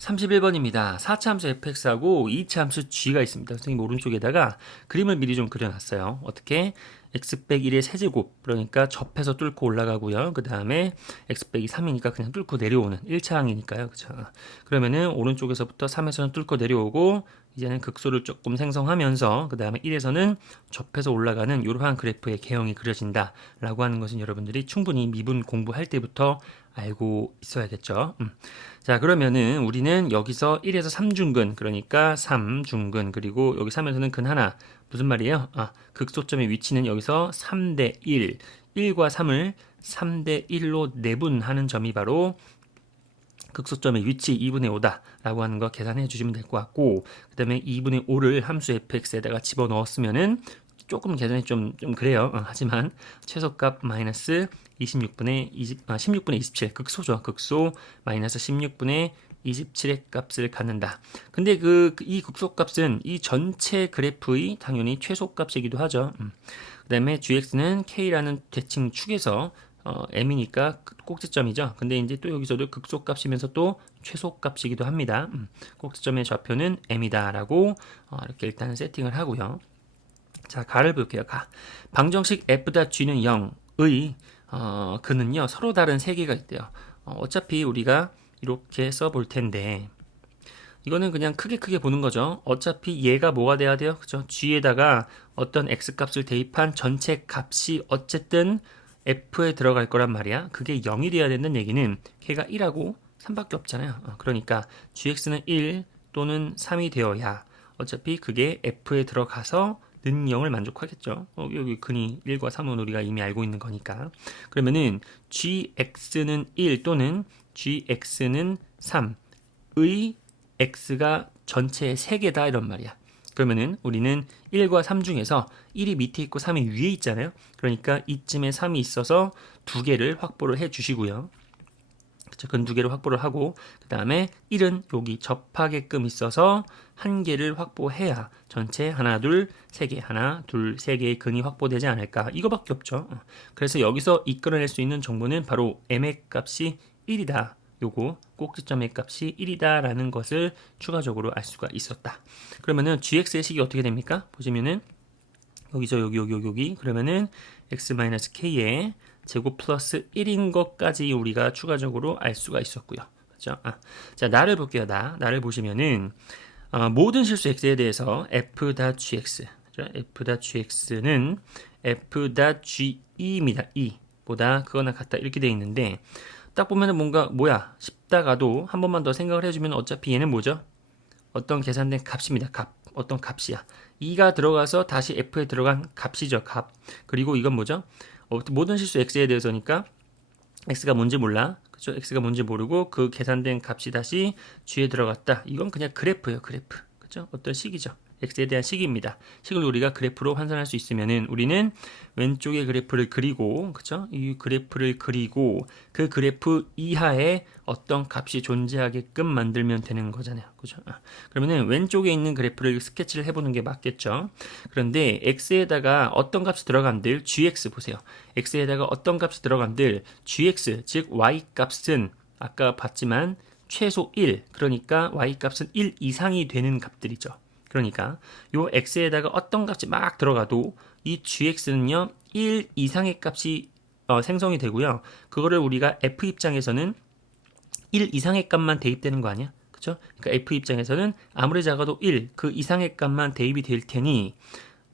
31번입니다. 4차 함수 fx하고 2차 함수 g가 있습니다. 선생님 오른쪽에다가 그림을 미리 좀 그려놨어요. 어떻게? x 빼기 1의 세제곱, 그러니까 접해서 뚫고 올라가고요. 그 다음에 x 빼기 3이니까 그냥 뚫고 내려오는 1차 항이니까요. 그쵸? 그러면은 오른쪽에서부터 3에서는 뚫고 내려오고, 이제는 극소를 조금 생성하면서 그 다음에 1에서는 접해서 올라가는 이러한 그래프의 개형이 그려진다 라고 하는 것은 여러분들이 충분히 미분 공부할 때부터 알고 있어야겠죠. 자, 그러면은 우리는 여기서 1에서 3중근, 그러니까 3중근, 그리고 여기 3에서는 근 하나, 무슨 말이에요? 극소점의 위치는 여기서 3대 1, 1과 3을 3대 1로 내분하는 점이 바로 극소점의 위치 2분의 5다 라고 하는 거 계산해 주시면 될 것 같고, 그 다음에 2분의 5를 함수 fx에다가 집어넣었으면은 조금 계산이 좀 그래요. 하지만 최소값 마이너스 16분의 27 극소죠. 극소 마이너스 16분의 27의 값을 갖는다. 근데 이 극소값은 이 전체 그래프의 당연히 최소값이기도 하죠. 그 다음에 gx는 k라는 대칭 축에서 m이니까 꼭지점이죠. 근데 이제 또 여기서도 극소값이면서 또 최소값이기도 합니다. 꼭지점의 좌표는 m이다라고 이렇게 일단 세팅을 하고요. 자, 가를 볼게요. 가. 방정식 f.g는 0의 그는요 서로 다른 세 개가 있대요. 어차피 우리가 이렇게 써볼 텐데 이거는 그냥 크게 보는 거죠. 어차피 얘가 뭐가 돼야 돼요? 그죠? g에다가 어떤 x 값을 대입한 전체 값이 어쨌든 f에 들어갈 거란 말이야. 그게 0이 돼야 된다는 얘기는 걔가 1하고 3밖에 없잖아요. 그러니까 gx는 1 또는 3이 되어야 어차피 그게 f에 들어가서 는 0을 만족하겠죠. 여기 근이 1과 3은 우리가 이미 알고 있는 거니까. 그러면은 gx는 1 또는 gx는 3의 x가 전체의 3개다 이런 말이야. 그러면은 우리는 1과 3 중에서 1이 밑에 있고 3이 위에 있잖아요. 그러니까 이쯤에 3이 있어서 두 개를 확보를 해 주시고요. 근 두 개를 확보를 하고 그 다음에 1은 여기 접하게끔 있어서 한 개를 확보해야 전체 하나 둘 세 개 하나 둘 세 개의 근이 확보되지 않을까, 이거밖에 없죠. 그래서 여기서 이끌어낼 수 있는 정보는 바로 m의 값이 1이다, 요거 꼭지점의 값이 1이다 라는 것을 추가적으로 알 수가 있었다. 그러면은 gx의 식이 어떻게 됩니까? 보시면은 여기서 여기 그러면은 x-k에 제곱 플러스 1인 것까지 우리가 추가적으로 알 수가 있었고요. 그렇죠? 자, 나를 볼게요. 나를 보시면은 모든 실수 x에 대해서 f.gx, 그렇죠? f.gx는 f.ge입니다. bo다 그거나 같다 이렇게 돼 있는데 딱 보면은 뭔가 뭐야 싶다가도 한 번만 더 생각을 해주면 어차피 얘는 뭐죠? 어떤 계산된 값입니다. 어떤 값이야. 2가 들어가서 다시 f에 들어간 값이죠. 값. 그리고 이건 뭐죠? 모든 실수 x에 대해서니까 x가 뭔지 몰라. 그죠? x가 뭔지 모르고 그 계산된 값이 다시 g에 들어갔다. 이건 그냥 그래프예요. 그래프. 그죠? 어떤 식이죠. x에 대한 식입니다. 식을 우리가 그래프로 환산할 수 있으면은 우리는 왼쪽에 그래프를 그리고, 그죠? 이 그래프를 그리고 그 그래프 이하에 어떤 값이 존재하게끔 만들면 되는 거잖아요. 그죠? 그러면은 왼쪽에 있는 그래프를 스케치를 해보는 게 맞겠죠. 그런데 x에다가 어떤 값이 들어간들 gx 보세요. x에다가 어떤 값이 들어간들 gx, 즉 y 값은 아까 봤지만 최소 1, 그러니까 y 값은 1 이상이 되는 값들이죠. 그러니까 요 x에다가 어떤 값이 막 들어가도 이 gx는요 1 이상의 값이 생성이 되고요. 그거를 우리가 f 입장에서는 1 이상의 값만 대입되는 거 아니야? 그쵸? 그러니까 f 입장에서는 아무리 작아도 1 그 이상의 값만 대입이 될 테니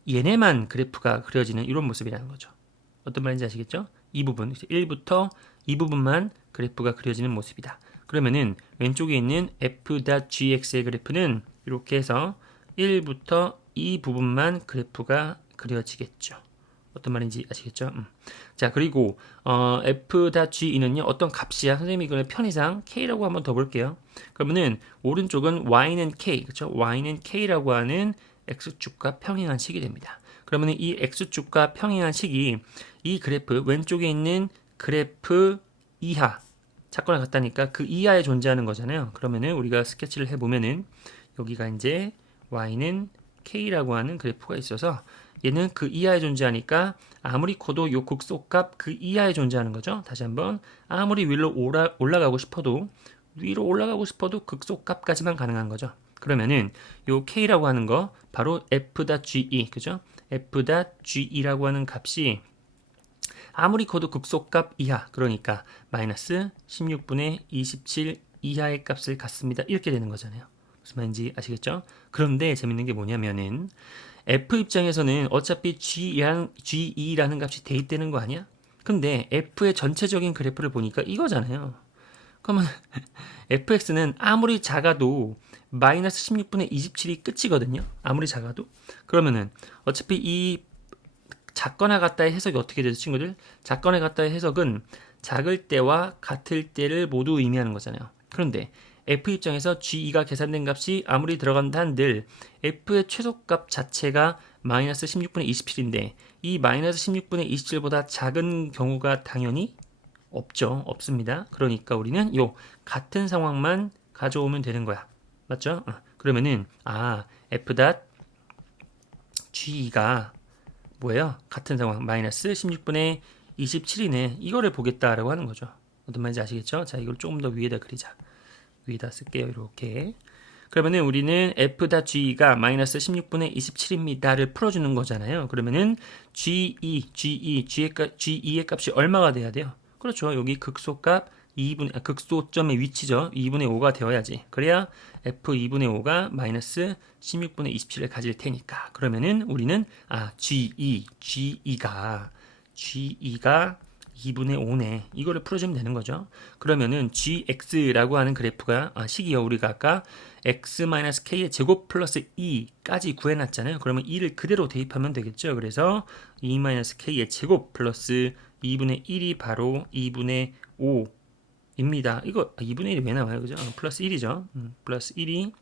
얘네만 그래프가 그려지는 이런 모습이라는 거죠. 어떤 말인지 아시겠죠? 이 부분 1부터 이 부분만 그래프가 그려지는 모습이다. 그러면은 왼쪽에 있는 f.gx의 그래프는 이렇게 해서 1부터 이 부분만 그래프가 그려지겠죠. 어떤 말인지 아시겠죠? 자, 그리고 f.g는요 어떤 값이야? 선생님이 이거는 편의상 k라고 한번 더 볼게요. 그러면은 오른쪽은 y는 k, 그렇죠? y는 k라고 하는 x축과 평행한 식이 됩니다. 그러면 이 x축과 평행한 식이 이 그래프 왼쪽에 있는 그래프 이하 찾거나 같다니까 그 이하에 존재하는 거잖아요. 그러면은 우리가 스케치를 해보면은 여기가 이제 y는 k라고 하는 그래프가 있어서 얘는 그 이하에 존재하니까 아무리 커도 요 극소값 그 이하에 존재하는 거죠. 다시 한번 아무리 위로 올라가고 싶어도 위로 올라가고 싶어도 극소값까지만 가능한 거죠. 그러면은 요 k라고 하는 거 바로 f.ge 그죠? f.ge라고 하는 값이 아무리 커도 극소값 이하 그러니까 마이너스 16분의 27 이하의 값을 갖습니다. 이렇게 되는 거잖아요. 무슨 말인지 아시겠죠? 그런데 재밌는 게 뭐냐면은 f 입장에서는 어차피 ge라는 값이 대입되는 거 아니야? 근데 f의 전체적인 그래프를 보니까 이거잖아요. 그러면 fx는 아무리 작아도 마이너스 16분의 27이 끝이거든요. 아무리 작아도. 그러면은 어차피 이 작거나 같다의 해석이 어떻게 되죠, 친구들? 작거나 같다의 해석은 작을 때와 같을 때를 모두 의미하는 거잖아요. 그런데 f 입장에서 g2가 계산된 값이 아무리 들어간다 한들 f의 최소값 자체가 마이너스 16분의 27인데 이 마이너스 16분의 27보다 작은 경우가 당연히 없죠. 없습니다. 그러니까 우리는 요 같은 상황만 가져오면 되는 거야. 맞죠? 그러면은 f.g2가 뭐예요? 같은 상황 마이너스 16분의 27이네. 이거를 보겠다라고 하는 거죠. 어떤 말인지 아시겠죠? 자, 이걸 조금 더 위에다 그리자. 위에다 쓸게요. 이렇게. 그러면은 우리는 f.g가 마이너스 16분의 27입니다를 풀어주는 거잖아요. 그러면은 G의 값이 얼마가 돼야 돼요? 그렇죠. 여기 극소값 극소점의 위치죠. 2분의 5가 되어야지. 그래야 f2분의 5가 마이너스 16분의 27을 가질 테니까. 그러면은 우리는 G가 2분의 5네. 이거를 풀어주면 되는 거죠. 그러면은 gx라고 하는 그래프가 식이요. 우리가 아까 x-k의 제곱 플러스 2까지 구해놨잖아요. 그러면 2를 그대로 대입하면 되겠죠. 그래서 2-k의 제곱 플러스 2분의 1이 바로 2분의 5입니다. 이거 2분의 1이 왜 나와요? 그죠? 플러스 1이죠. 플러스 1이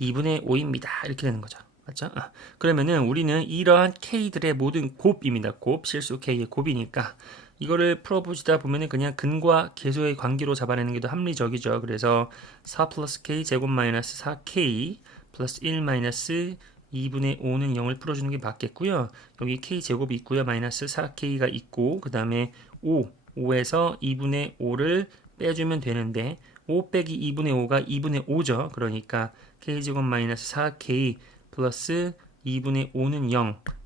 2분의 5입니다. 이렇게 되는 거죠. 맞죠? 그러면은 우리는 이러한 k들의 모든 곱입니다. 곱, 실수 k의 곱이니까 이거를 풀어보시다 보면은 그냥 근과 계수의 관계로 잡아내는 게 더 합리적이죠. 그래서 4 플러스 k 제곱 마이너스 4k 플러스 1 마이너스 2분의 5는 0을 풀어주는 게 맞겠고요. 여기 k 제곱이 있고요. 마이너스 4k가 있고 그 다음에 5에서 2분의 5를 빼주면 되는데 5 빼기 2분의 5가 2분의 5죠. 그러니까 k제곱 마이너스 4k 플러스 2분의 5는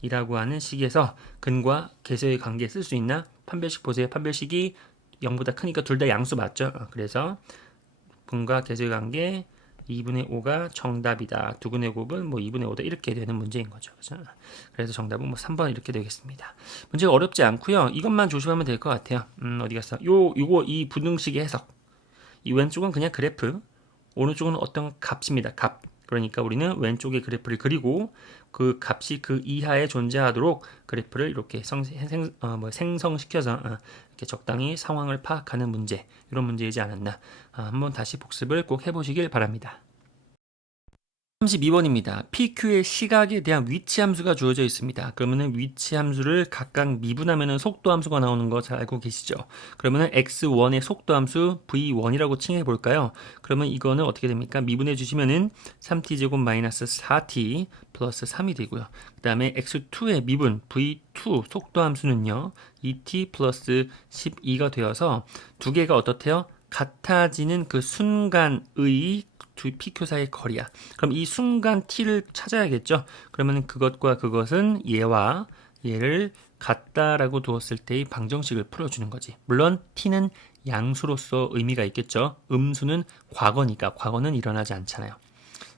0이라고 하는 식에서 근과 계수의 관계 쓸 수 있나? 판별식 보세요. 판별식이 0보다 크니까 둘 다 양수 맞죠? 그래서 근과 계수의 관계 2분의 5가 정답이다. 두근의 곱은 뭐 2분의 5다 이렇게 되는 문제인 거죠. 그렇죠? 그래서 정답은 뭐 3번 이렇게 되겠습니다. 문제가 어렵지 않고요. 이것만 조심하면 될 것 같아요. 어디 갔어? 요거 이 분등식의 해석. 이 왼쪽은 그냥 그래프, 오른쪽은 어떤 값입니다. 값. 그러니까 우리는 왼쪽에 그래프를 그리고 그 값이 그 이하에 존재하도록 그래프를 이렇게 생성시켜서 이렇게 적당히 상황을 파악하는 문제, 이런 문제이지 않았나. 한번 다시 복습을 꼭 해보시길 바랍니다. 32번입니다. PQ의 시각에 대한 위치 함수가 주어져 있습니다. 그러면은 위치 함수를 각각 미분하면은 속도 함수가 나오는 거 잘 알고 계시죠? 그러면은 x1의 속도 함수 v1이라고 칭해 볼까요? 그러면 이거는 어떻게 됩니까? 미분해 주시면은 3t 제곱 마이너스 4t 플러스 3이 되고요. 그 다음에 x2의 미분 v2 속도 함수는요 2t 플러스 12가 되어서 두 개가 어떻대요? 같아지는 그 순간의 두 PQ 사이의 거리야. 그럼 이 순간 t를 찾아야겠죠. 그러면 그것과 그것은 얘와 얘를 같다라고 두었을 때의 방정식을 풀어주는 거지. 물론 t는 양수로서 의미가 있겠죠. 음수는 과거니까 과거는 일어나지 않잖아요.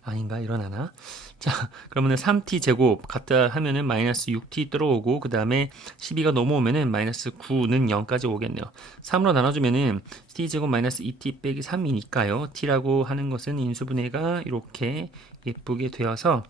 아닌가? 일어나나? 자, 그러면은 3t 제곱 같다 하면은 마이너스 6t 들어오고 그 다음에 12가 넘어오면은 마이너스 9는 0까지 오겠네요. 3으로 나눠주면은 t 제곱 마이너스 2t 빼기 3이니까요. t라고 하는 것은 인수분해가 이렇게 예쁘게 되어서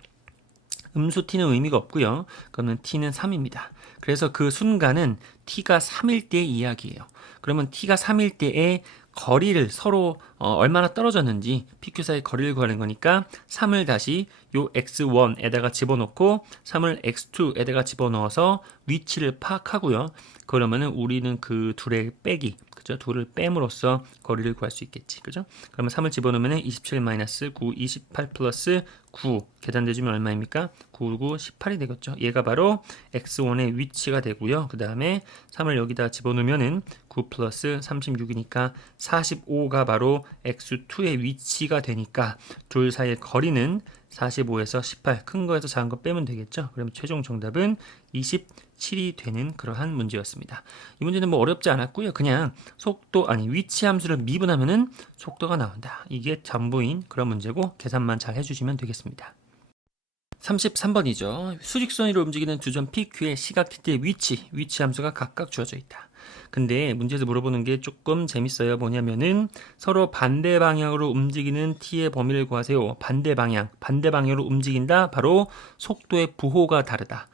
음수 t는 의미가 없고요. 그러면 t는 3입니다. 그래서 그 순간은 t가 3일 때의 이야기예요. 그러면 t가 3일 때의 거리를 서로 얼마나 떨어졌는지 PQ 사이 거리를 구하는 거니까 3을 다시 요 x1에다가 집어넣고 3을 x2에다가 집어넣어서 위치를 파악하고요. 그러면은 우리는 그 둘의 빼기, 그죠? 2를 뺨으로써 거리를 구할 수 있겠지. 그죠? 그러면 3을 집어넣으면 27 마이너스 9, 28 플러스 9 계산대주면 얼마입니까? 9, 9, 18이 되겠죠. 얘가 바로 x1의 위치가 되고요. 그 다음에 3을 여기다 집어넣으면 9 플러스 36이니까 45가 바로 x2의 위치가 되니까 둘 사이의 거리는 45에서 18, 큰 거에서 작은 거 빼면 되겠죠. 그러면 최종 정답은 27이 되는 그러한 문제였습니다. 이 문제는 뭐 어렵지 않았고요. 그냥 위치 함수를 미분하면은 속도가 나온다. 이게 전부인 그런 문제고 계산만 잘 해주시면 되겠습니다. 33번이죠. 수직선 위로 움직이는 두 점 PQ의 시각 θ의 위치 함수가 각각 주어져 있다. 근데 문제에서 물어보는 게 조금 재밌어요. 뭐냐면은 서로 반대 방향으로 움직이는 t의 범위를 구하세요. 반대 방향으로 움직인다. 바로 속도의 부호가 다르다.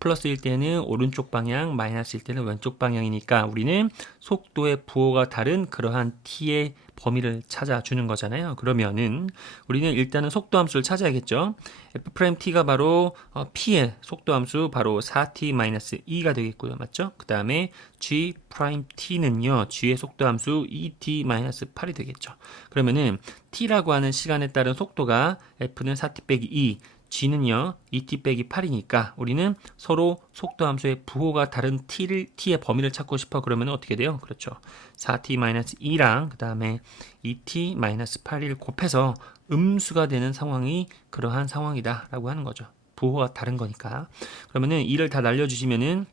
플러스일 때는 오른쪽 방향, 마이너스일 때는 왼쪽 방향이니까 우리는 속도의 부호가 다른 그러한 t의 범위를 찾아주는 거잖아요. 그러면은 우리는 일단은 속도 함수를 찾아야겠죠. f't가 바로 p의 속도 함수 바로 4t-2가 되겠고요. 맞죠? 그 다음에 g't는요. g의 속도 함수 2t-8이 되겠죠. 그러면은 t라고 하는 시간에 따른 속도가 f는 4t-2, g는요 2t-8이니까 우리는 서로 속도 함수의 부호가 다른 t의 범위를 찾고 싶어. 그러면 어떻게 돼요? 그렇죠. 4t-2랑 그 다음에 2t-8을 곱해서 음수가 되는 상황이 그러한 상황이다 라고 하는 거죠. 부호가 다른 거니까. 그러면은 2를 다 날려주시면은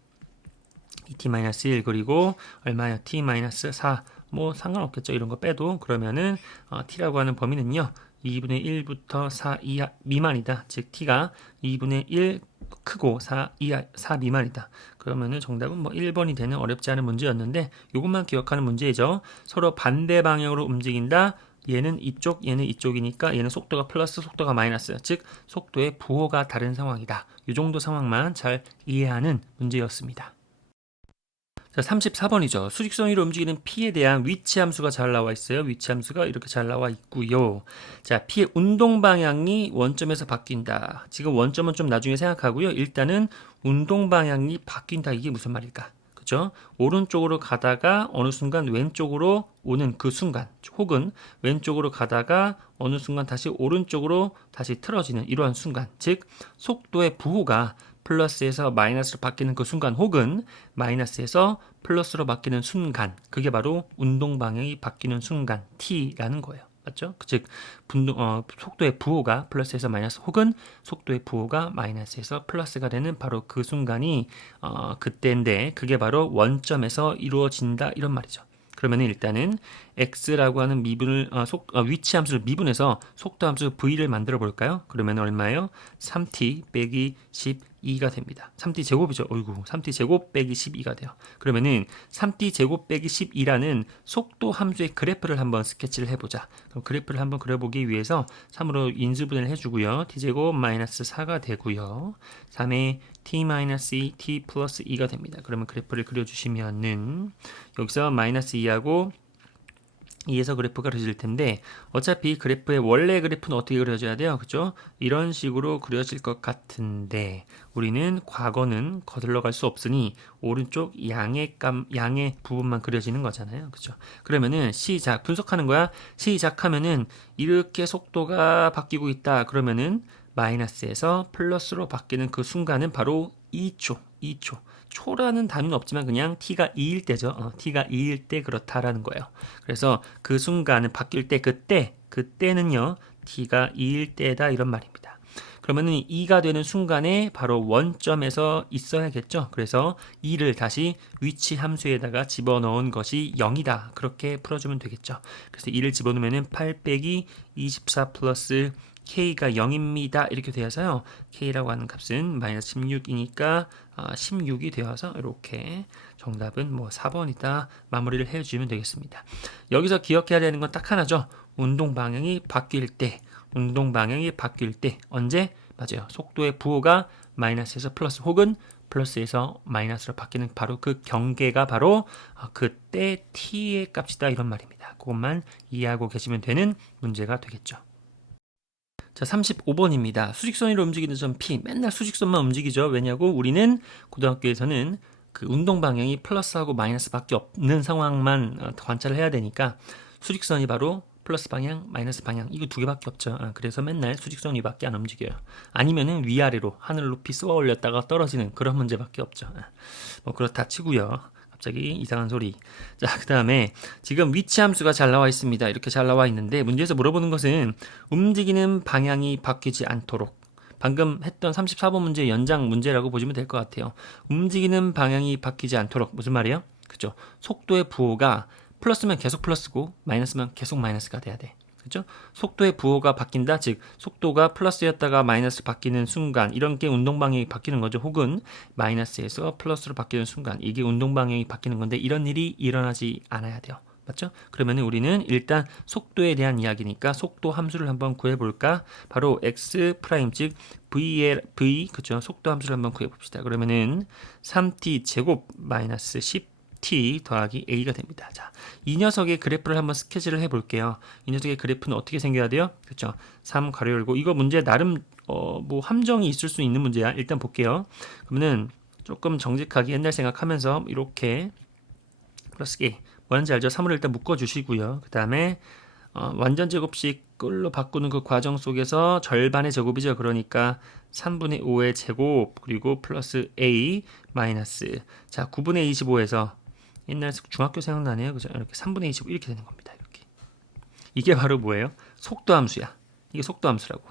2t-1 그리고 얼마요? t-4 뭐 상관없겠죠. 이런 거 빼도. 그러면은 t라고 하는 범위는요 2분의 1부터 4 이하 미만이다. 즉 t가 2분의 1 크고 4 미만이다. 그러면은 정답은 뭐 1번이 되는 어렵지 않은 문제였는데 이것만 기억하는 문제이죠. 서로 반대 방향으로 움직인다. 얘는 이쪽, 얘는 이쪽이니까 얘는 속도가 플러스, 속도가 마이너스. 즉 속도의 부호가 다른 상황이다. 이 정도 상황만 잘 이해하는 문제였습니다. 자, 34번이죠. 수직선 위로 움직이는 P에 대한 위치 함수가 잘 나와 있어요. 위치 함수가 이렇게 잘 나와 있고요. 자, P의 운동 방향이 원점에서 바뀐다. 지금 원점은 좀 나중에 생각하고요. 일단은 운동 방향이 바뀐다. 이게 무슨 말일까? 그죠? 오른쪽으로 가다가 어느 순간 왼쪽으로 오는 그 순간, 혹은 왼쪽으로 가다가 어느 순간 다시 오른쪽으로 다시 틀어지는 이러한 순간, 즉 속도의 부호가 플러스에서 마이너스로 바뀌는 그 순간, 혹은 마이너스에서 플러스로 바뀌는 순간, 그게 바로 운동 방향이 바뀌는 순간 t라는 거예요. 맞죠? 즉 속도의 부호가 플러스에서 마이너스, 혹은 속도의 부호가 마이너스에서 플러스가 되는 바로 그 순간이 그때인데, 그게 바로 원점에서 이루어진다 이런 말이죠. 그러면 일단은 x라고 하는 위치 함수를 미분해서 속도 함수 v를 만들어 볼까요? 그러면 얼마예요? 3t 빼기 12가 됩니다. 3t 제곱이죠. 어이구, 3t 제곱 빼기 12가 돼요. 그러면은 3t 제곱 빼기 12라는 속도 함수의 그래프를 한번 스케치를 해보자. 그럼 그래프를 한번 그려보기 위해서 3으로 인수분해를 해주고요. t 제곱 마이너스 4가 되고요. 3에 t-2, t 플러스 2가 됩니다. 그러면 그래프를 그려주시면은 여기서 마이너스 2하고 2에서 그래프가 그려질 텐데, 어차피 그래프의 원래 그래프는 어떻게 그려져야 돼요? 그죠? 이런 식으로 그려질 것 같은데, 우리는 과거는 거슬러 갈 수 없으니 오른쪽 양의 부분만 그려지는 거잖아요. 그죠? 그러면은 분석하는 거야. 시작하면은 이렇게 속도가 바뀌고 있다. 그러면은 마이너스에서 플러스로 바뀌는 그 순간은 바로 2초. 초라는 단위는 없지만 그냥 t가 2일 때죠. t가 2일 때 그렇다라는 거예요. 그래서 그 순간은 바뀔 때 그때는요 t가 2일 때다 이런 말입니다. 그러면은 2가 되는 순간에 바로 원점에서 있어야겠죠. 그래서 2를 다시 위치 함수에다가 집어넣은 것이 0이다. 그렇게 풀어주면 되겠죠. 그래서 2를 집어넣으면 8 빼기 24 플러스 k가 0입니다. 이렇게 되어서요. k라고 하는 값은 마이너스 16이니까 16이 되어서 이렇게 정답은 뭐 4번이다. 마무리를 해주면 되겠습니다. 여기서 기억해야 되는 건 딱 하나죠. 운동 방향이 바뀔 때 언제? 맞아요. 속도의 부호가 마이너스에서 플러스, 혹은 플러스에서 마이너스로 바뀌는 바로 그 경계가 바로 그때 t의 값이다 이런 말입니다. 그것만 이해하고 계시면 되는 문제가 되겠죠. 자, 35번입니다. 수직선 위로 움직이는 점 P. 맨날 수직선만 움직이죠. 왜냐고? 우리는 고등학교에서는 그 운동 방향이 플러스하고 마이너스밖에 없는 상황만 관찰을 해야 되니까 수직선이 바로 플러스 방향, 마이너스 방향 이거 두 개밖에 없죠. 그래서 맨날 수직선 위밖에 안 움직여요. 아니면은 위아래로 하늘 높이 쏘아 올렸다가 떨어지는 그런 문제밖에 없죠. 뭐 그렇다 치고요. 갑자기 이상한 소리. 자, 그 다음에 지금 위치 함수가 잘 나와 있습니다. 이렇게 잘 나와 있는데 문제에서 물어보는 것은 움직이는 방향이 바뀌지 않도록 방금 했던 34번 문제 연장 문제라고 보시면 될 것 같아요. 움직이는 방향이 바뀌지 않도록 무슨 말이에요? 그죠? 속도의 부호가 플러스면 계속 플러스고 마이너스면 계속 마이너스가 돼야 돼. 그죠? 속도의 부호가 바뀐다. 즉 속도가 플러스였다가 마이너스 바뀌는 순간 이런 게 운동 방향이 바뀌는 거죠. 혹은 마이너스에서 플러스로 바뀌는 순간 이게 운동 방향이 바뀌는 건데 이런 일이 일어나지 않아야 돼요. 맞죠? 그러면 우리는 일단 속도에 대한 이야기니까 속도 함수를 한번 구해볼까? 바로 x 프라임 즉 v 그죠? 속도 함수를 한번 구해봅시다. 그러면은 3t 제곱 마이너스 10t 더하기 a가 됩니다. 자, 이 녀석의 그래프를 한번 스케치를 해볼게요. 이 녀석의 그래프는 어떻게 생겨야 돼요? 그렇죠? 3 가로 열고 이거 문제 나름 뭐 함정이 있을 수 있는 문제야. 일단 볼게요. 그러면은 조금 정직하게 옛날 생각하면서 이렇게 플러스 a 뭐하는지 알죠? 3을 일단 묶어주시고요. 그 다음에 완전 제곱식 끌로 바꾸는 그 과정 속에서 절반의 제곱이죠. 그러니까 3분의 5의 제곱 그리고 플러스 a 마이너스 자 9분의 25에서 옛날 중학교 생각나네요. 그죠? 이렇게 3분의 25 이렇게 되는 겁니다. 이렇게 이게 바로 뭐예요? 속도 함수야. 이게 속도 함수라고.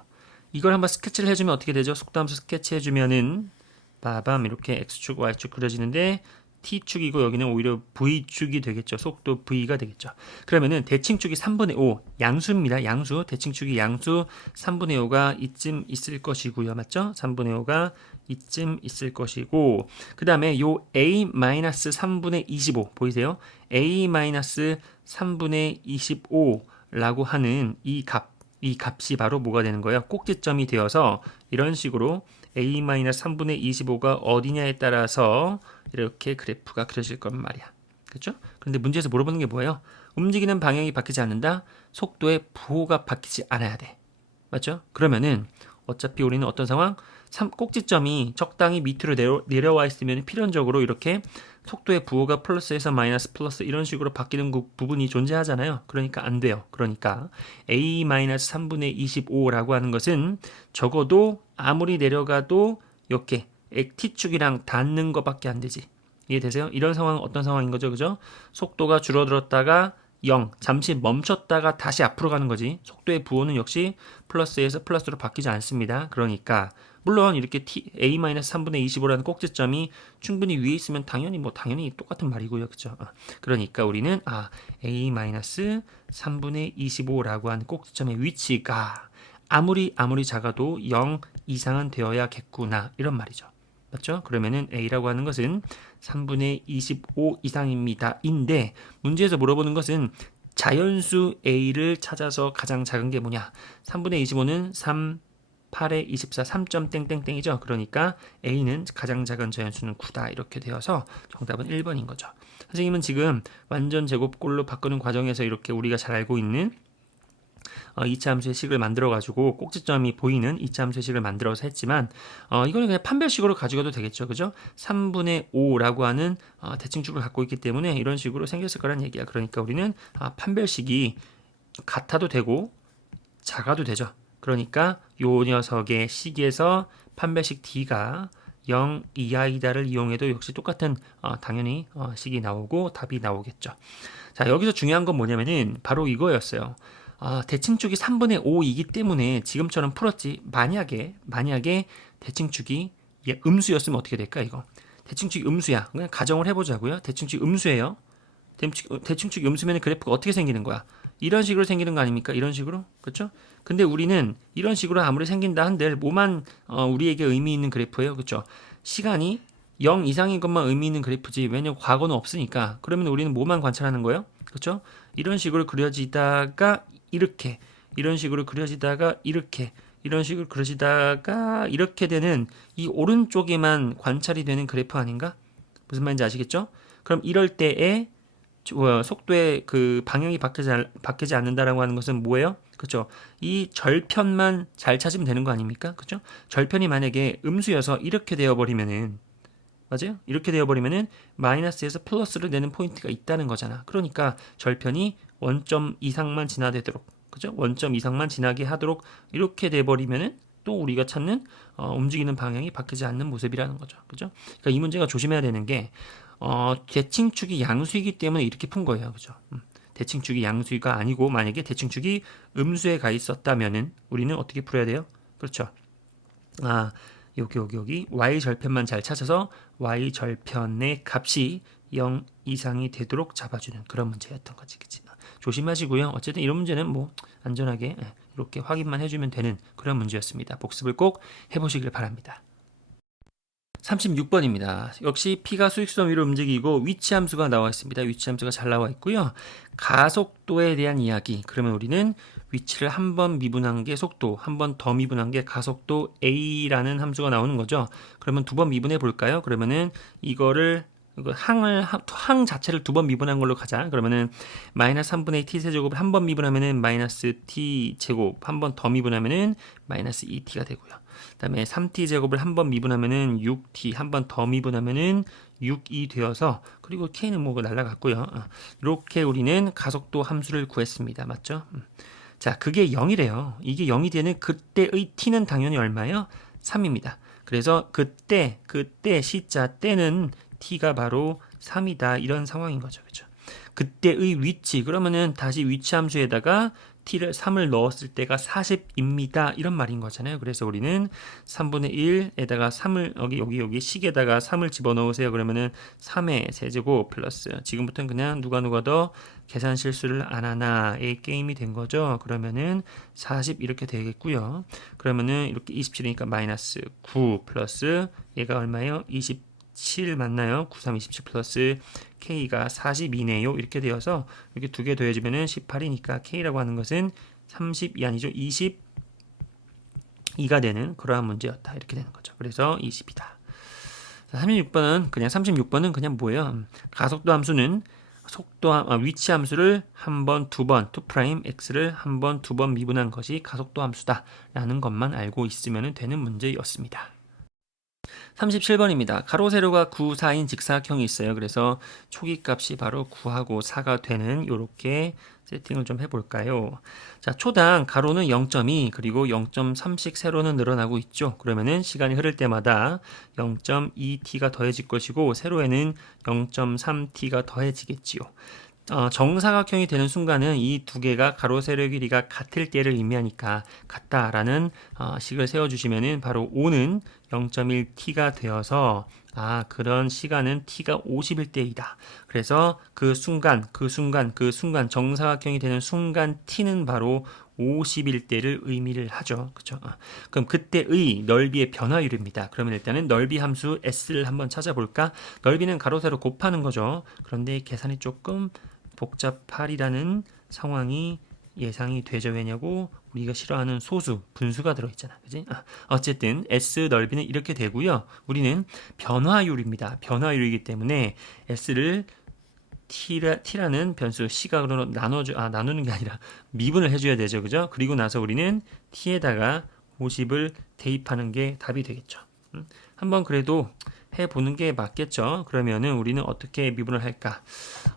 이걸 한번 스케치를 해주면 어떻게 되죠? 속도 함수 스케치 해주면은 빠밤 이렇게 x축 y축 그려지는데 t축이고 여기는 오히려 v축이 되겠죠. 속도 v가 되겠죠. 그러면은 대칭축이 3분의 5 양수입니다. 양수 대칭축이 양수 3분의 5가 이쯤 있을 것이고요. 맞죠? 3분의 5가 이쯤 있을 것이고 그 다음에 요 a-3분의 25 보이세요? a-3분의 25라고 하는 이 값이 바로 뭐가 되는 거예요? 꼭지점이 되어서 이런 식으로 a-3분의 25가 어디냐에 따라서 이렇게 그래프가 그려질 거란 말이야. 그렇죠? 그런데 문제에서 물어보는 게 뭐예요? 움직이는 방향이 바뀌지 않는다. 속도의 부호가 바뀌지 않아야 돼. 맞죠? 그러면은 어차피 우리는 어떤 상황? 꼭지점이 적당히 밑으로 내려와 있으면 필연적으로 이렇게 속도의 부호가 플러스에서 마이너스 플러스 이런 식으로 바뀌는 부분이 존재하잖아요. 그러니까 안 돼요. 그러니까 a-3분의 25라고 하는 것은 적어도 아무리 내려가도 이렇게 t축이랑 닿는 것밖에 안 되지. 이해되세요? 이런 상황은 어떤 상황인 거죠? 그죠? 속도가 줄어들었다가 0, 잠시 멈췄다가 다시 앞으로 가는 거지. 속도의 부호는 역시 플러스에서 플러스로 바뀌지 않습니다. 그러니까 물론 이렇게 a-3분의 25라는 꼭지점이 충분히 위에 있으면 당연히 똑같은 말이고요. 그죠? 그러니까 우리는 a-3분의 25라고 하는 꼭지점의 위치가 아무리 작아도 0 이상은 되어야겠구나. 이런 말이죠. 맞죠? 그러면은 a라고 하는 것은 3분의 25 이상입니다. 인데 문제에서 물어보는 것은 자연수 a를 찾아서 가장 작은 게 뭐냐? 3분의 25는 3, 8에 24, 3점 땡땡땡이죠. 그러니까 a는 가장 작은 자연수는 9다. 이렇게 되어서 정답은 1번인 거죠. 선생님은 지금 완전 제곱꼴로 바꾸는 과정에서 이렇게 우리가 잘 알고 있는 2차 함수의 식을 만들어 가지고 꼭지점이 보이는 2차 함수의 식을 만들어서 했지만 이거는 그냥 판별식으로 가져가도 되겠죠. 그죠? 3분의 5라고 하는 대칭축을 갖고 있기 때문에 이런 식으로 생겼을 거란 얘기야. 그러니까 우리는 판별식이 같아도 되고 작아도 되죠. 그러니까 요 녀석의 식에서 판별식 D가 0 이하이다를 이용해도 역시 똑같은 당연히 식이 나오고 답이 나오겠죠. 자, 여기서 중요한 건 뭐냐면은 바로 이거였어요. 대칭축이 3분의 5이기 때문에 지금처럼 풀었지. 만약에 대칭축이 음수였으면 어떻게 될까 이거? 대칭축이 음수야. 그냥 가정을 해보자고요. 대칭축이 음수예요. 대칭축이 음수면 그래프가 어떻게 생기는 거야? 이런 식으로 생기는 거 아닙니까? 이런 식으로? 그렇죠? 근데 우리는 이런 식으로 아무리 생긴다 한들 뭐만 우리에게 의미 있는 그래프예요. 그렇죠? 시간이 0 이상인 것만 의미 있는 그래프지. 왜냐면 과거는 없으니까. 그러면 우리는 뭐만 관찰하는 거예요? 그렇죠? 이런 식으로 그려지다가 이렇게, 이런 식으로 그려지다가 이렇게, 이런 식으로 그려지다가 이렇게 되는 이 오른쪽에만 관찰이 되는 그래프 아닌가? 무슨 말인지 아시겠죠? 그럼 이럴 때에 속도의 그 방향이 바뀌지 않는다라고 하는 것은 뭐예요? 그렇죠? 이 절편만 잘 찾으면 되는 거 아닙니까? 그렇죠? 절편이 만약에 음수여서 이렇게 되어 버리면은 맞아요? 이렇게 되어버리면은 마이너스에서 플러스를 내는 포인트가 있다는 거잖아. 그러니까 절편이 원점 이상만 지나되도록, 그죠? 원점 이상만 지나게 하도록 이렇게 돼버리면은 또 우리가 찾는 움직이는 방향이 바뀌지 않는 모습이라는 거죠. 그죠? 그러니까 이 문제가 조심해야 되는 게 대칭축이 양수이기 때문에 이렇게 푼 거예요. 그죠? 대칭축이 양수가 아니고 만약에 대칭축이 음수에 가 있었다면은 우리는 어떻게 풀어야 돼요? 그렇죠. 아, 여기 y 절편만 잘 찾아서 y 절편의 값이 0 이상이 되도록 잡아주는 그런 문제였던 거지, 그치? 조심하시고요. 어쨌든 이런 문제는 뭐 안전하게 이렇게 확인만 해주면 되는 그런 문제였습니다. 복습을 꼭 해보시길 바랍니다. 36번입니다. 역시 P가 수직선 위로 움직이고 위치함수가 나와 있습니다. 위치함수가 잘 나와 있고요. 가속도에 대한 이야기. 그러면 우리는 위치를 한 번 미분한 게 속도, 한 번 더 미분한 게 가속도 A라는 함수가 나오는 거죠. 그러면 두 번 미분해 볼까요? 그러면은 이거를 항 자체를 두 번 미분한 걸로 가자. 그러면은 마이너스 3분의 t 세제곱을 한 번 미분하면은 마이너스 t 제곱, 한 번 더 미분하면은 마이너스 2t가 되고요. 그다음에 3t 제곱을 한 번 미분하면은 6t, 한 번 더 미분하면은 6이 되어서, 그리고 k는 뭐 날라갔고요. 이렇게 우리는 가속도 함수를 구했습니다. 맞죠? 자, 그게 0이래요. 이게 0이 되는 그때의 t는 당연히 얼마예요? 3입니다. 그래서 그때 시자 때는 t가 바로 3이다. 이런 상황인 거죠. 그렇죠? 그때의 위치, 그러면은 다시 위치 함수에다가 t를 3을 넣었을 때가 40입니다. 이런 말인 거잖아요. 그래서 우리는 3분의 1에다가 3을 여기 식에다가 3을 집어넣으세요. 그러면은 3의 세제곱 플러스, 지금부터는 그냥 누가 더 계산 실수를 안 하나의 게임이 된 거죠. 그러면은 40 이렇게 되겠고요. 그러면은 이렇게 27이니까 마이너스 9 플러스 얘가 얼마예요? 27 맞나요? 9, 3, 27 플러스 K가 42네요. 이렇게 되어서 이렇게 두 개 더해주면은 18이니까 K라고 하는 것은 32 아니죠. 22가 되는 그러한 문제였다. 이렇게 되는 거죠. 그래서 20이다. 36번은 그냥 뭐예요? 가속도 함수는 위치 함수를 한 번, 두 번, 2' x를 한 번, 두 번 미분한 것이 가속도 함수다라는 것만 알고 있으면 되는 문제였습니다. 37번입니다. 가로 세로가 9, 4인 직사각형이 있어요. 그래서 초기값이 바로 9하고 4가 되는 이렇게 세팅을 좀 해볼까요? 자, 초당 가로는 0.2 그리고 0.3씩 세로는 늘어나고 있죠. 그러면은 시간이 흐를 때마다 0.2t가 더해질 것이고 세로에는 0.3t가 더해지겠지요. 정사각형이 되는 순간은 이 두 개가 가로 세로 길이가 같을 때를 의미하니까 같다라는 식을 세워주시면은 바로 5는 0.1t가 되어서 그런 시간은 t가 50일 때이다. 그래서 그 순간 정사각형이 되는 순간 t는 바로 50일 때를 의미를 하죠. 그죠? 그럼 그때의 넓이의 변화율입니다. 그러면 일단은 넓이 함수 s를 한번 찾아볼까? 넓이는 가로 세로 곱하는 거죠. 그런데 계산이 조금 복잡하리라는 상황이 예상이 되죠. 왜냐고 우리가 싫어하는 소수, 분수가 들어있잖아. 그지? 어쨌든 S 넓이는 이렇게 되고요. 우리는 변화율입니다. 변화율이기 때문에 S를 T라는 변수 시각으로 나누는 게 아니라 미분을 해줘야 되죠. 그죠? 그리고 나서 우리는 T에다가 50을 대입하는 게 답이 되겠죠. 한번 그래도 해보는 게 맞겠죠. 그러면은 우리는 어떻게 미분을 할까?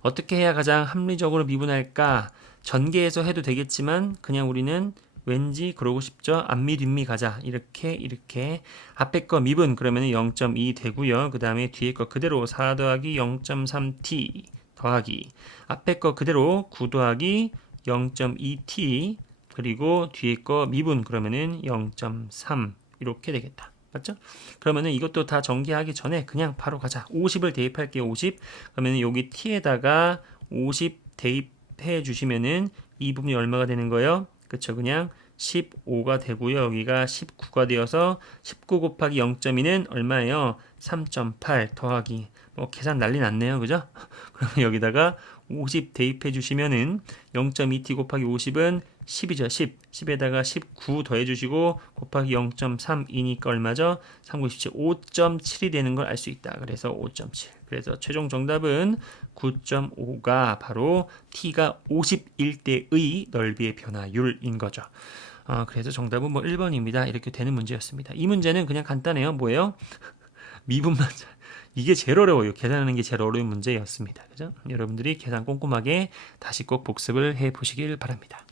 어떻게 해야 가장 합리적으로 미분할까? 전개해서 해도 되겠지만 그냥 우리는 왠지 그러고 싶죠. 앞미 뒷미 가자. 이렇게 앞에 거 미분 그러면은 0.2 되고요. 그 다음에 뒤에 거 그대로 4 더하기 0.3t 더하기 앞에 거 그대로 9 더하기 0.2t 그리고 뒤에 거 미분 그러면은 0.3 이렇게 되겠다. 맞죠? 그러면은 이것도 다 전개하기 전에 그냥 바로 가자. 50을 대입할게요. 50. 그러면은 여기 t에다가 50 대입해 주시면은 이 부분이 얼마가 되는 거예요? 그쵸? 그냥 15가 되고요. 여기가 19가 되어서 19 곱하기 0.2는 얼마예요? 3.8 더하기 계산 난리 났네요. 그죠? 그러면 여기다가 50 대입해 주시면은 0.2t 곱하기 50은 10이죠. 10에다가 19 더해주시고 곱하기 0.32니까 얼마죠? 3, 9, 17, 5.7이 되는 걸 알 수 있다. 그래서 5.7. 그래서 최종 정답은 9.5가 바로 t가 50일 때의 넓이의 변화율인 거죠. 그래서 정답은 1번입니다. 이렇게 되는 문제였습니다. 이 문제는 그냥 간단해요. 뭐예요? 미분만 이게 제일 어려워요. 계산하는 게 제일 어려운 문제였습니다. 그죠? 여러분들이 계산 꼼꼼하게 다시 꼭 복습을 해 보시길 바랍니다.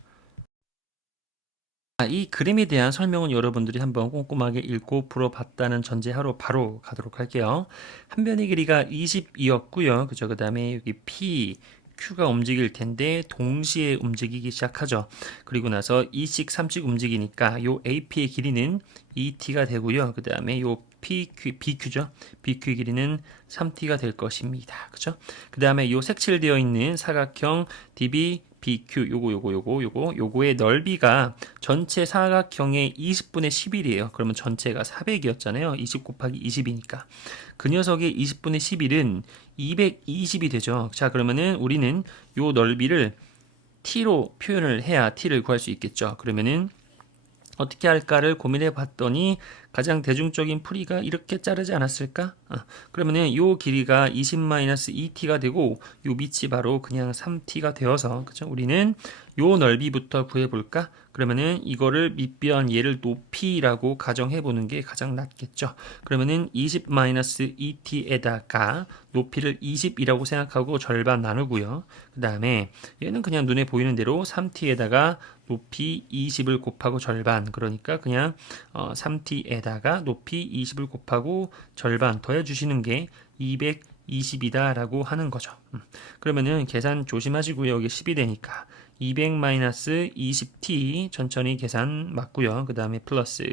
이 그림에 대한 설명은 여러분들이 한번 꼼꼼하게 읽고 풀어봤다는 전제하로 바로 가도록 할게요. 한 변의 길이가 22였고요. 그죠? 그 다음에 여기 P, Q가 움직일 텐데 동시에 움직이기 시작하죠. 그리고 나서 2씩 3씩 움직이니까 요 AP의 길이는 2T가 되고요. 그 다음에 요 BQ죠. BQ의 길이는 3T가 될 것입니다. 그죠? 그 다음에 요 색칠되어 있는 사각형 DB BQ 요거의 넓이가 전체 사각형의 20분의 11이에요. 그러면 전체가 400이었잖아요. 20 곱하기 20이니까. 그 녀석의 20분의 11은 220이 되죠. 자, 그러면은 우리는 요 넓이를 t로 표현을 해야 t를 구할 수 있겠죠. 그러면은 어떻게 할까를 고민해 봤더니 가장 대중적인 풀이가 이렇게 자르지 않았을까? 그러면은 요 길이가 20-2t가 되고 요 밑이 바로 그냥 3t가 되어서 그죠? 우리는 요 넓이부터 구해 볼까? 그러면은 이거를 밑변 얘를 높이라고 가정해 보는 게 가장 낫겠죠. 그러면은 20-2t에다가 높이를 20이라고 생각하고 절반 나누고요. 그 다음에 얘는 그냥 눈에 보이는 대로 3t에다가 높이 20을 곱하고 절반, 그러니까 그냥 3t에다가 높이 20을 곱하고 절반 더해 주시는 게 220이다 라고 하는 거죠. 그러면은 계산 조심하시고요. 여기 10이 되니까 200-20t 천천히 계산 맞고요. 그 다음에 플러스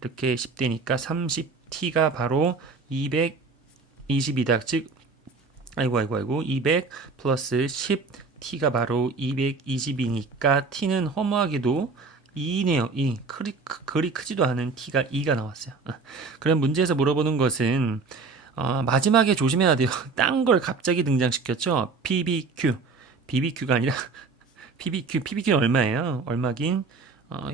이렇게 10 되니까 30t가 바로 220이다. 즉 200 플러스 10t가 바로 220이니까 t는 허무하게도 2네요. 2. 그리 크지도 않은 t가 2가 나왔어요. 그럼 문제에서 물어보는 것은 마지막에 조심해야 돼요. 딴 걸 갑자기 등장시켰죠. BBQ. BBQ가 아니라 PBQ는 얼마예요? 얼마긴?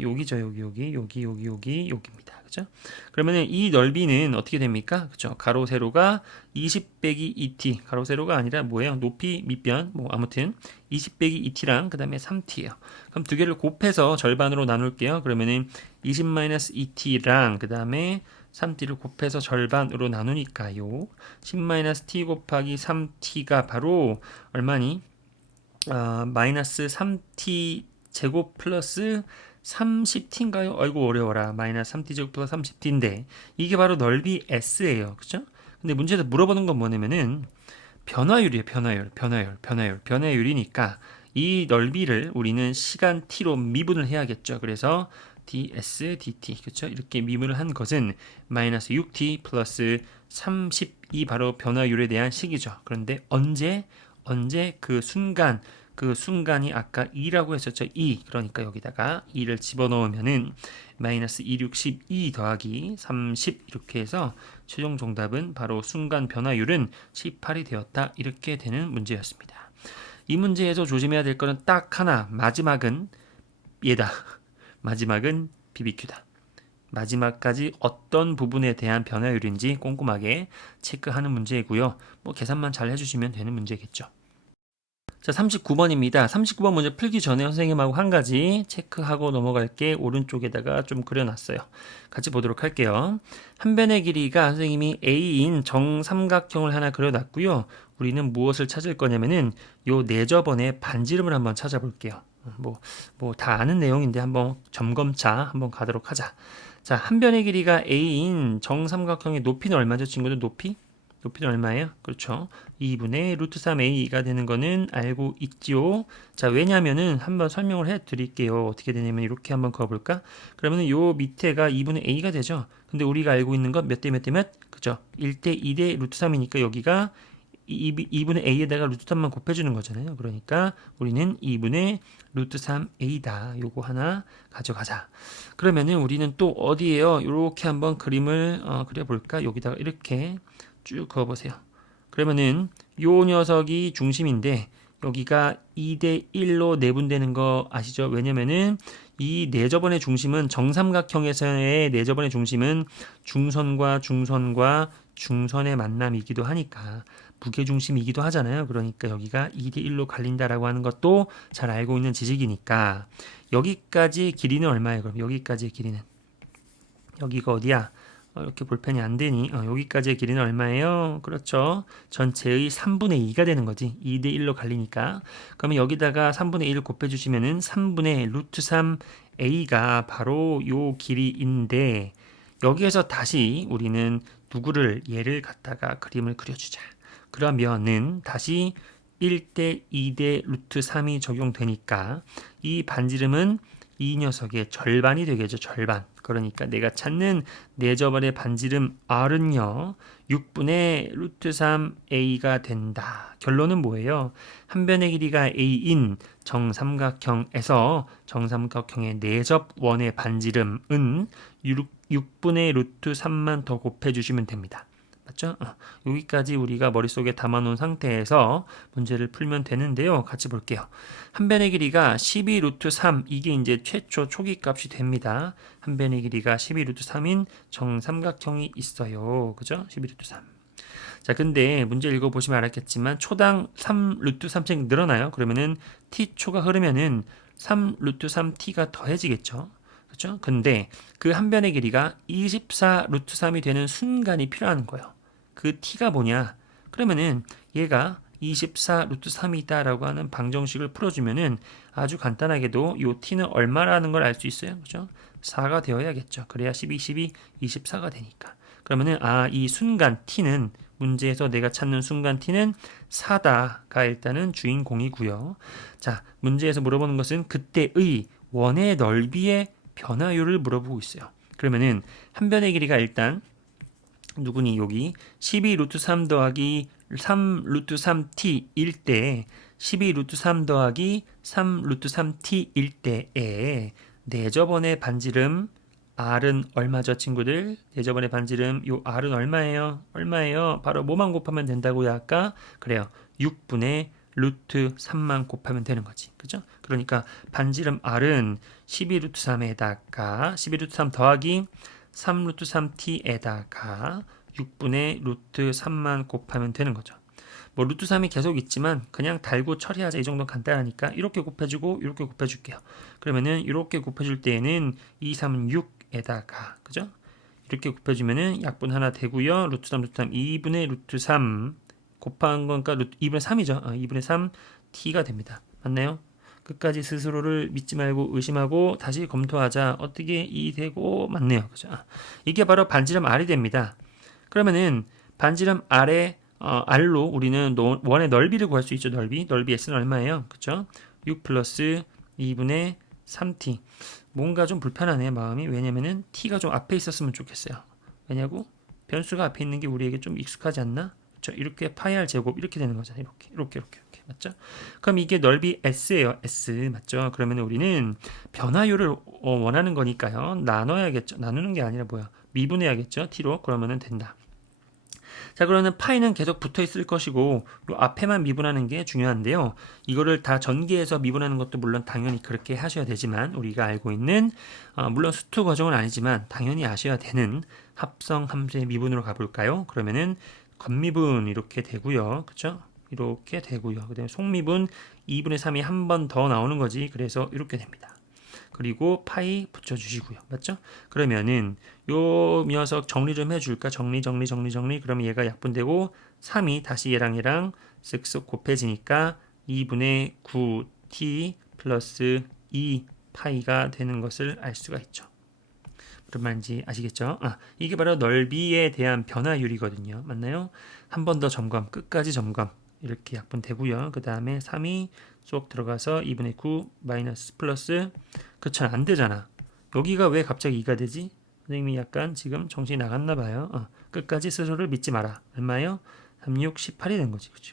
여기죠. 여기입니다. 그죠? 그러면은 이 넓이는 어떻게 됩니까? 그죠? 가로 세로가 20 빼기 2t. 가로 세로가 아니라 뭐예요? 높이 밑변. 뭐 아무튼 20 빼기 2t랑 그 다음에 3t예요. 그럼 두 개를 곱해서 절반으로 나눌게요. 그러면은 20-2t랑 그 다음에 3t를 곱해서 절반으로 나누니까요. 10-t 곱하기 3t가 바로 얼마니? 마이너스 3t 제곱 플러스 30t인가요? 아이고 어려워라. 마이너스 3t 제곱 플러스 30t인데 이게 바로 넓이 s예요. 그죠? 근데 문제에서 물어보는 건 뭐냐면은 변화율이에요. 변화율이니까 이 넓이를 우리는 시간 t로 미분을 해야겠죠. 그래서 ds dt 그렇죠? 이렇게 미분을 한 것은 마이너스 6t 플러스 30이 바로 변화율에 대한 식이죠. 그런데 언제 그 순간이 아까 2라고 했었죠. 2. 그러니까 여기다가 2를 집어넣으면은 마이너스 262 더하기 30 이렇게 해서 최종 정답은 바로 순간 변화율은 18이 되었다. 이렇게 되는 문제였습니다. 이 문제에서 조심해야 될 거는 딱 하나. 마지막은 얘다. 마지막은 BBQ다. 마지막까지 어떤 부분에 대한 변화율인지 꼼꼼하게 체크하는 문제이고요. 뭐 계산만 잘 해주시면 되는 문제겠죠. 자, 39번입니다. 39번 문제 풀기 전에 선생님하고 한 가지 체크하고 넘어갈 게 오른쪽에다가 좀 그려놨어요. 같이 보도록 할게요. 한 변의 길이가 선생님이 A인 정삼각형을 하나 그려놨고요. 우리는 무엇을 찾을 거냐면은 요 내저번의 반지름을 한번 찾아볼게요. 뭐 다 아는 내용인데 한번 점검차 한번 가도록 하자. 자, 한 변의 길이가 A인 정삼각형의 높이는 얼마죠, 친구들? 높이는 얼마예요? 그렇죠. 2분의 루트 3a가 되는 거는 알고 있지요. 자, 왜냐면은 한번 설명을 해 드릴게요. 어떻게 되냐면 이렇게 한번 그어볼까? 그러면은 요 밑에가 2분의 a가 되죠. 근데 우리가 알고 있는 건 몇 대 몇 대 몇? 그죠? 1대 2대 루트 3이니까 여기가 2분의 a에다가 루트 3만 곱해주는 거잖아요. 그러니까 우리는 2분의 루트 3a다. 요거 하나 가져가자. 그러면은 우리는 또 어디에요? 이렇게 한번 그림을 그려볼까? 여기다가 이렇게 쭉 그어보세요. 그러면은 요 녀석이 중심인데 여기가 2대 1로 내분되는 거 아시죠? 왜냐면은 이 내저번의 중심은 정삼각형에서의 내저번의 중심은 중선과 중선의 만남이기도 하니까 무게중심이기도 하잖아요. 그러니까 여기가 2대 1로 갈린다라고 하는 것도 잘 알고 있는 지식이니까 여기까지 길이는 얼마예요? 그럼 여기까지의 길이는 여기가 어디야? 이렇게 볼펜이 안 되니 여기까지의 길이는 얼마예요? 그렇죠. 전체의 3분의 2가 되는 거지. 2대 1로 갈리니까. 그러면 여기다가 3분의 1을 곱해주시면은 3분의 루트 3a가 바로 요 길이인데 여기에서 다시 우리는 누구를 얘를 갖다가 그림을 그려주자. 그러면은 다시 1대 2대 루트 3이 적용되니까 이 반지름은 이 녀석의 절반이 되겠죠. 절반. 그러니까 내가 찾는 내저번의 반지름 R은요. 6분의 루트 3a가 된다. 결론은 뭐예요? 한 변의 길이가 a인 정삼각형에서 정삼각형의 내접원의 반지름은 6분의 루트 3만 더 곱해주시면 됩니다. 맞죠? 여기까지 우리가 머릿속에 담아놓은 상태에서 문제를 풀면 되는데요. 같이 볼게요. 한 변의 길이가 12 루트 3 이게 이제 최초 초기 값이 됩니다. 한 변의 길이가 12 루트 3인 정삼각형이 있어요. 그죠? 12 루트 3. 자, 근데 문제 읽어보시면 알았겠지만 초당 3 루트 3씩 늘어나요. 그러면은 t초가 흐르면은 3 루트 3t가 더해지겠죠. 그렇죠? 근데 그 한 변의 길이가 24 루트 3이 되는 순간이 필요한 거예요. 그 t가 뭐냐? 그러면은 얘가 24 루트 3이다라고 하는 방정식을 풀어주면은 아주 간단하게도 요 t는 얼마라는 걸 알 수 있어요. 그죠? 4가 되어야겠죠. 그래야 12, 12, 24가 되니까. 그러면은 이 순간 t는 문제에서 내가 찾는 순간 t는 4다가 일단은 주인공이고요. 자, 문제에서 물어보는 것은 그때의 원의 넓이의 변화율을 물어보고 있어요. 그러면은 한 변의 길이가 일단 누구니 여기 12 루트 3 더하기 3 루트 3t일 때 12 루트 3 더하기 3 루트 3t일 때에 내저번의 반지름 R은 얼마죠, 친구들? 내저번의 반지름 요 R은 얼마예요? 얼마예요? 바로 뭐만 곱하면 된다고요, 아까? 그래요. 6분의 루트 3만 곱하면 되는 거지. 그죠? 그러니까 반지름 R은 12 루트 3에다가 12 루트 3 더하기 3 루트 3t에다가 6분의 루트 3만 곱하면 되는 거죠. 뭐 루트 3이 계속 있지만 그냥 달고 처리하자. 이 정도 간단하니까 이렇게 곱해주고 이렇게 곱해줄게요. 그러면은 이렇게 곱해줄 때에는 2, 3은 6에다가 그죠? 이렇게 곱해주면은 약분 하나 되고요. 루트 3 루트 3 2분의 루트 3 곱한 거니까 2분의 3이죠. 2분의 3 t가 됩니다. 맞나요? 끝까지 스스로를 믿지 말고 의심하고 다시 검토하자. 어떻게 이 되고 맞네요. 그죠? 이게 바로 반지름 R이 됩니다. 그러면은 반지름 R로 우리는 원의 넓이를 구할 수 있죠. 넓이 S는 얼마예요? 그죠? 6 플러스 2분의 3t. 뭔가 좀 불편하네 마음이. 왜냐면은 t가 좀 앞에 있었으면 좋겠어요. 왜냐고? 변수가 앞에 있는 게 우리에게 좀 익숙하지 않나? 그렇죠? 이렇게 파이 r 제곱 이렇게 되는 거잖아요. 이렇게 맞죠? 그럼 이게 넓이 S예요. S 맞죠? 그러면 우리는 변화율을 원하는 거니까요. 나눠야겠죠. 나누는 게 아니라 뭐야? 미분해야겠죠. t로 그러면은 된다. 자, 그러면 파이는 계속 붙어 있을 것이고 요 앞에만 미분하는 게 중요한데요. 이거를 다 전개해서 미분하는 것도 물론 당연히 그렇게 하셔야 되지만 우리가 알고 있는 물론 수투 과정은 아니지만 당연히 아셔야 되는 합성 함수의 미분으로 가볼까요? 그러면은 겉미분 이렇게 되고요. 그쵸? 이렇게 되고요. 그 다음에 속미분 2분의 3이 한 번 더 나오는 거지. 그래서 이렇게 됩니다. 그리고 파이 붙여주시고요. 맞죠? 그러면은 요 녀석 정리 좀 해줄까? 정리. 그러면 얘가 약분되고 3이 다시 얘랑 쓱쓱 곱해지니까 2분의 9t 플러스 2 파이가 되는 것을 알 수가 있죠. 무슨 말인지 아시겠죠? 이게 바로 넓이에 대한 변화율이거든요. 맞나요? 한 번 더 점검, 끝까지 점검. 이렇게 약분되고요. 그 다음에 3이 쏙 들어가서 2분의 9 마이너스 플러스 그쵸? 안 되잖아. 여기가 왜 갑자기 2가 되지? 선생님이 약간 지금 정신이 나갔나 봐요. 끝까지 스스로를 믿지 마라. 얼마예요? 3, 6, 18이 된 거지. 그치?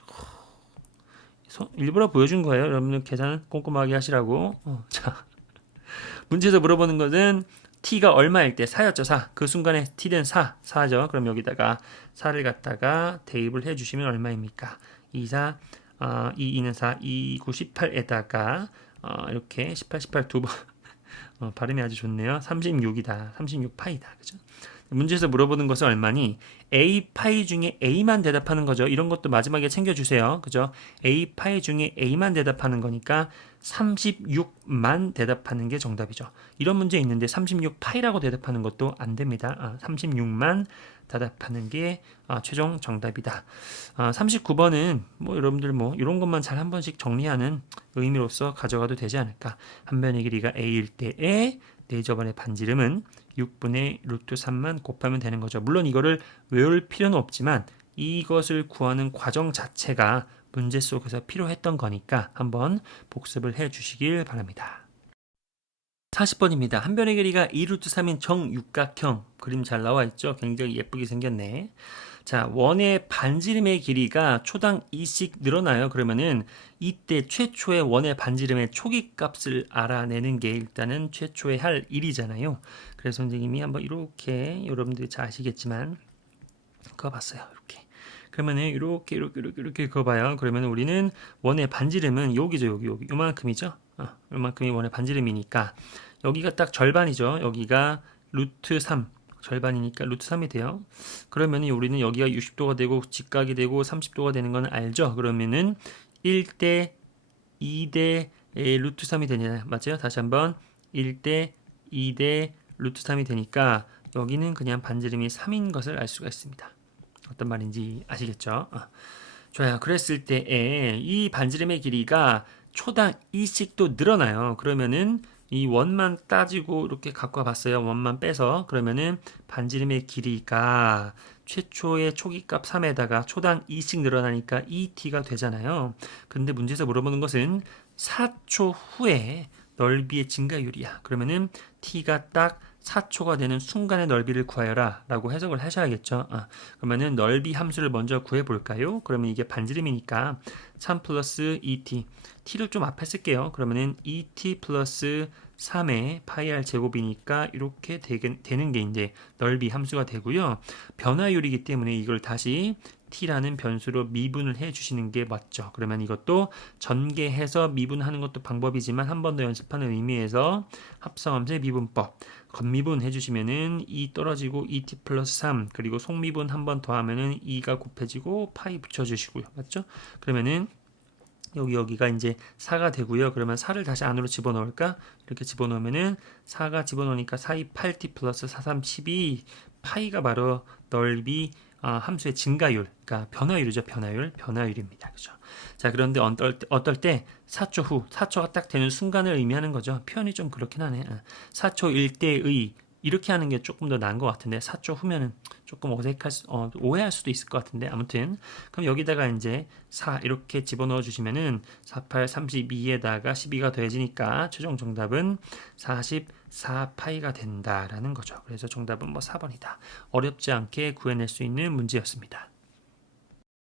일부러 보여준 거예요. 여러분들 계산 꼼꼼하게 하시라고. 자, 문제에서 물어보는 것은 t가 얼마일 때 4였죠. 4. 그 순간에 t는 4죠. 그럼 여기다가 4를 갖다가 대입을 해주시면 얼마입니까? 2, 4, 2, 2는 4, 2, 9, 18에다가 이렇게 18 두 번 발음이 아주 좋네요. 36이다. 36파이다. 그죠? 문제에서 물어보는 것은 얼마니? A 파이 중에 A만 대답하는 거죠. 이런 것도 마지막에 챙겨주세요. 그죠? A 파이 중에 A만 대답하는 거니까 36만 대답하는 게 정답이죠. 이런 문제 있는데 36 파이라고 대답하는 것도 안 됩니다. 36만 대답하는 게 최종 정답이다. 39번은 뭐 여러분들 뭐 이런 것만 잘 한 번씩 정리하는 의미로서 가져가도 되지 않을까. 한 변의 길이가 A일 때에 4저번의 반지름은 6분의 루트 3만 곱하면 되는 거죠. 물론 이거를 외울 필요는 없지만 이것을 구하는 과정 자체가 문제 속에서 필요했던 거니까 한번 복습을 해 주시길 바랍니다. 40번입니다. 한 변의 길이가 2루트 3인 정육각형. 그림 잘 나와 있죠? 굉장히 예쁘게 생겼네. 자, 원의 반지름의 길이가 초당 2씩 늘어나요. 그러면은 이때 최초의 원의 반지름의 초기 값을 알아내는 게 일단은 최초의 할 일이잖아요. 그래서 선생님이 한번 이렇게 여러분들이 잘 아시겠지만 그어봤어요. 이렇게. 그러면은 이렇게 그어봐요. 그러면 우리는 원의 반지름은 여기죠. 여기 요만큼이죠. 요만큼이 원의 반지름이니까 여기가 딱 절반이죠. 여기가 루트 3 절반이니까 루트 3이 돼요. 그러면은 우리는 여기가 60도가 되고 직각이 되고 30도가 되는 건 알죠. 그러면은 1대 2대 루트 3이 되냐 맞죠? 다시 한번 1대 2대 루트 3이 되니까 여기는 그냥 반지름이 3인 것을 알 수가 있습니다. 어떤 말인지 아시겠죠? 좋아요. 그랬을 때에 이 반지름의 길이가 초당 2씩 또 늘어나요. 그러면은 이 원만 따지고 이렇게 갖고 와봤어요. 원만 빼서. 그러면은 반지름의 길이가 최초의 초기값 3에다가 초당 2씩 늘어나니까 2t가 되잖아요. 근데 문제에서 물어보는 것은 4초 후에 넓이의 증가율이야. 그러면은 t가 딱 4초가 되는 순간의 넓이를 구하여라 라고 해석을 하셔야겠죠. 그러면은 넓이 함수를 먼저 구해볼까요? 그러면 이게 반지름이니까 3 플러스 2t t를 좀 앞에 쓸게요. 그러면은 2t 플러스 3의 파이 r 제곱이니까 이렇게 되는 게 이제 넓이 함수가 되고요. 변화율이기 때문에 이걸 다시 t라는 변수로 미분을 해 주시는 게 맞죠. 그러면 이것도 전개해서 미분하는 것도 방법이지만 한 번 더 연습하는 의미에서 합성함수의 미분법 겉미분 해주시면은 2 떨어지고 2t 플러스 3 그리고 속미분 한 번 더 하면은 2가 곱해지고 파이 붙여주시고요. 맞죠? 그러면은 여기가 이제 4가 되고요. 그러면 4를 다시 안으로 집어넣을까? 이렇게 집어넣으면은 4가 집어넣으니까 4, 2, 8t 플러스 4, 3, 12 파이가 바로 넓이 함수의 증가율, 그러니까 변화율이죠. 변화율입니다. 그죠? 자, 그런데 어떨 때 4초 후, 4초가 딱 되는 순간을 의미하는 거죠. 표현이 좀 그렇긴 하네. 4초 1대의 이렇게 하는 게 조금 더 나은 것 같은데 4초 후면은 조금 오해할 수도 있을 것 같은데 아무튼 그럼 여기다가 이제 4 이렇게 집어넣어 주시면은 48, 32에다가 12가 더해지니까 최종 정답은 44파이가 된다라는 거죠. 그래서 정답은 뭐 4번이다. 어렵지 않게 구해낼 수 있는 문제였습니다.